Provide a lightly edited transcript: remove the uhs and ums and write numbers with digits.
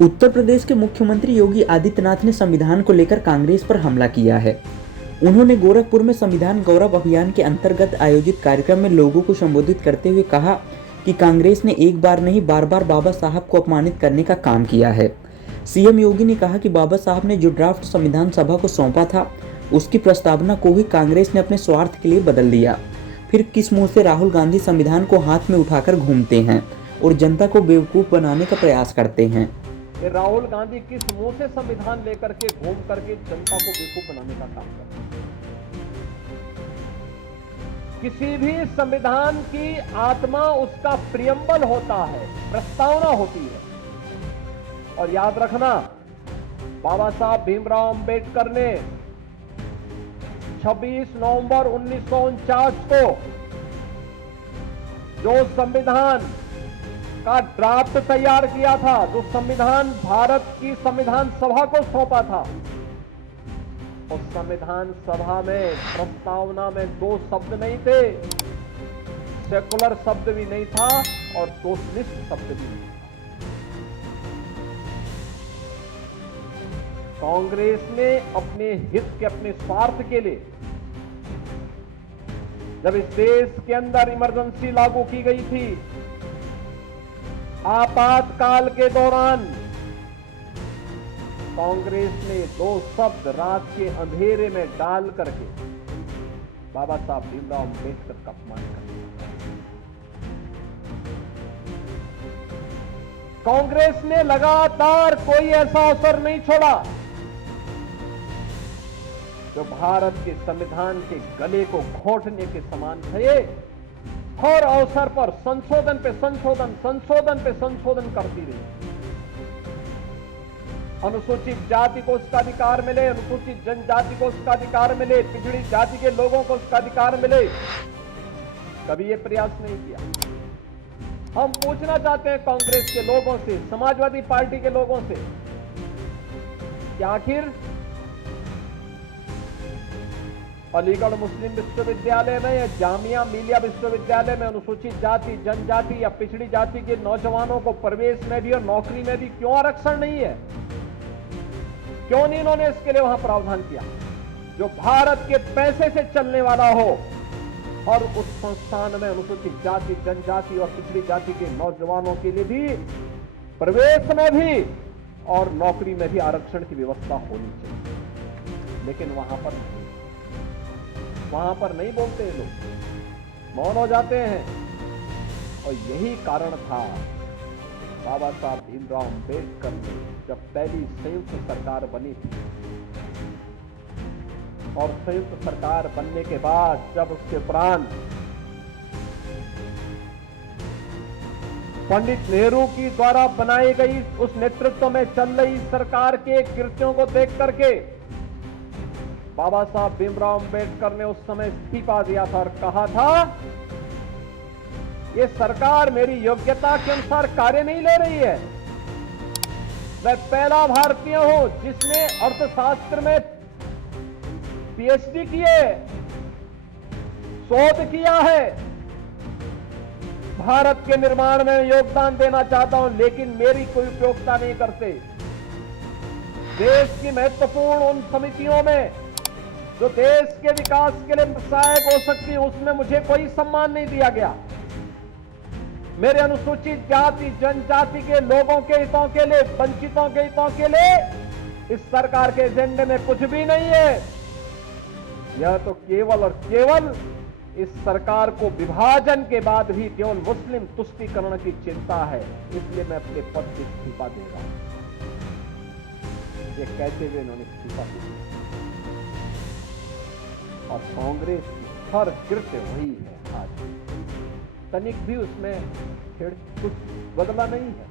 उत्तर प्रदेश के मुख्यमंत्री योगी आदित्यनाथ ने संविधान को लेकर कांग्रेस पर हमला किया है। उन्होंने गोरखपुर में संविधान गौरव अभियान के अंतर्गत आयोजित कार्यक्रम में लोगों को संबोधित करते हुए कहा कि कांग्रेस ने एक बार नहीं बार बार बाबा साहब को अपमानित करने का काम किया है। सीएम योगी ने कहा कि बाबा साहब ने जो ड्राफ्ट संविधान सभा को सौंपा था, उसकी प्रस्तावना को ही कांग्रेस ने अपने स्वार्थ के लिए बदल दिया। फिर किस मुंह से राहुल गांधी संविधान को हाथ में उठाकर घूमते हैं और जनता को बेवकूफ बनाने का प्रयास करते हैं। कि राहुल गांधी किस मुंह से संविधान लेकर के घूम करके जनता को बेवकूफ बनाने का काम करते हैं। किसी भी संविधान की आत्मा उसका प्रियम्बल होता है, प्रस्तावना होती है। और याद रखना, बाबा साहब भीमराव अंबेडकर ने 26 नवंबर 1949 को जो संविधान का ड्राफ्ट तैयार किया था, जो संविधान भारत की संविधान सभा को सौंपा था, उस संविधान सभा में प्रस्तावना में 2 शब्द नहीं थे, सेकुलर शब्द भी नहीं था और सोशलिस्ट शब्द भी नहीं था। कांग्रेस ने अपने हित के, अपने स्वार्थ के लिए जब इस देश के अंदर इमरजेंसी लागू की गई थी, आपातकाल के दौरान कांग्रेस ने 2 शब्द रात के अंधेरे में डाल करके बाबा साहब भीमराव अंबेडकर का अपमान कर दिया। कांग्रेस ने लगातार कोई ऐसा अवसर नहीं छोड़ा जो भारत के संविधान के गले को घोंटने के समान थे। हर अवसर पर संशोधन पे संशोधन, संशोधन पे संशोधन करती रही। अनुसूचित जाति को उसका अधिकार मिले, अनुसूचित जनजाति को उसका अधिकार मिले, पिछड़ी जाति के लोगों को उसका अधिकार मिले, कभी ये प्रयास नहीं किया। हम पूछना चाहते हैं कांग्रेस के लोगों से, समाजवादी पार्टी के लोगों से, कि आखिर अलीगढ़ मुस्लिम विश्वविद्यालय में या जामिया मिलिया विश्वविद्यालय में अनुसूचित जाति, जनजाति या पिछड़ी जाति के नौजवानों को प्रवेश में भी और नौकरी में भी क्यों आरक्षण नहीं है? क्यों नहीं इन्होंने इसके लिए वहां प्रावधान किया जो भारत के पैसे से चलने वाला हो और उस संस्थान में अनुसूचित जाति, जनजाति और पिछड़ी जाति के नौजवानों के लिए भी प्रवेश में भी और नौकरी में भी आरक्षण की व्यवस्था होनी चाहिए। लेकिन वहां पर नहीं बोलते लोग, मौन हो जाते हैं। और यही कारण था बाबा साहब भीमराव अंबेडकर ने जब पहली संयुक्त सरकार बनी थी और संयुक्त सरकार बनने के बाद जब उसके उपरांत पंडित नेहरू की द्वारा बनाई गई उस नेतृत्व में चल रही सरकार के कृत्यों को देख करके बाबा साहब भीमराव अंबेडकर ने उस समय इस्तीफा दिया था और कहा था, ये सरकार मेरी योग्यता के अनुसार कार्य नहीं ले रही है। मैं पहला भारतीय हूं जिसने अर्थशास्त्र में पीएचडी की है, शोध किया है, भारत के निर्माण में योगदान देना चाहता हूं, लेकिन मेरी कोई उपयोगिता नहीं करते। देश की महत्वपूर्ण उन समितियों में जो देश के विकास के लिए सहायक हो सकती है, उसमें मुझे कोई सम्मान नहीं दिया गया। मेरे अनुसूचित जाति, जनजाति के लोगों के हितों के लिए, वंचितों के हितों के लिए इस सरकार के एजेंडे में कुछ भी नहीं है। यह तो केवल और केवल इस सरकार को विभाजन के बाद भी केवल मुस्लिम तुष्टीकरण की चिंता है, इसलिए मैं अपने पद से इस्तीफा दे रहा हूं। ये कहते हुए इन्होंने इस्तीफा दिया और कांग्रेस की हर कृत्य वही है। आज तनिक भी उसमें फिर कुछ बदला नहीं है।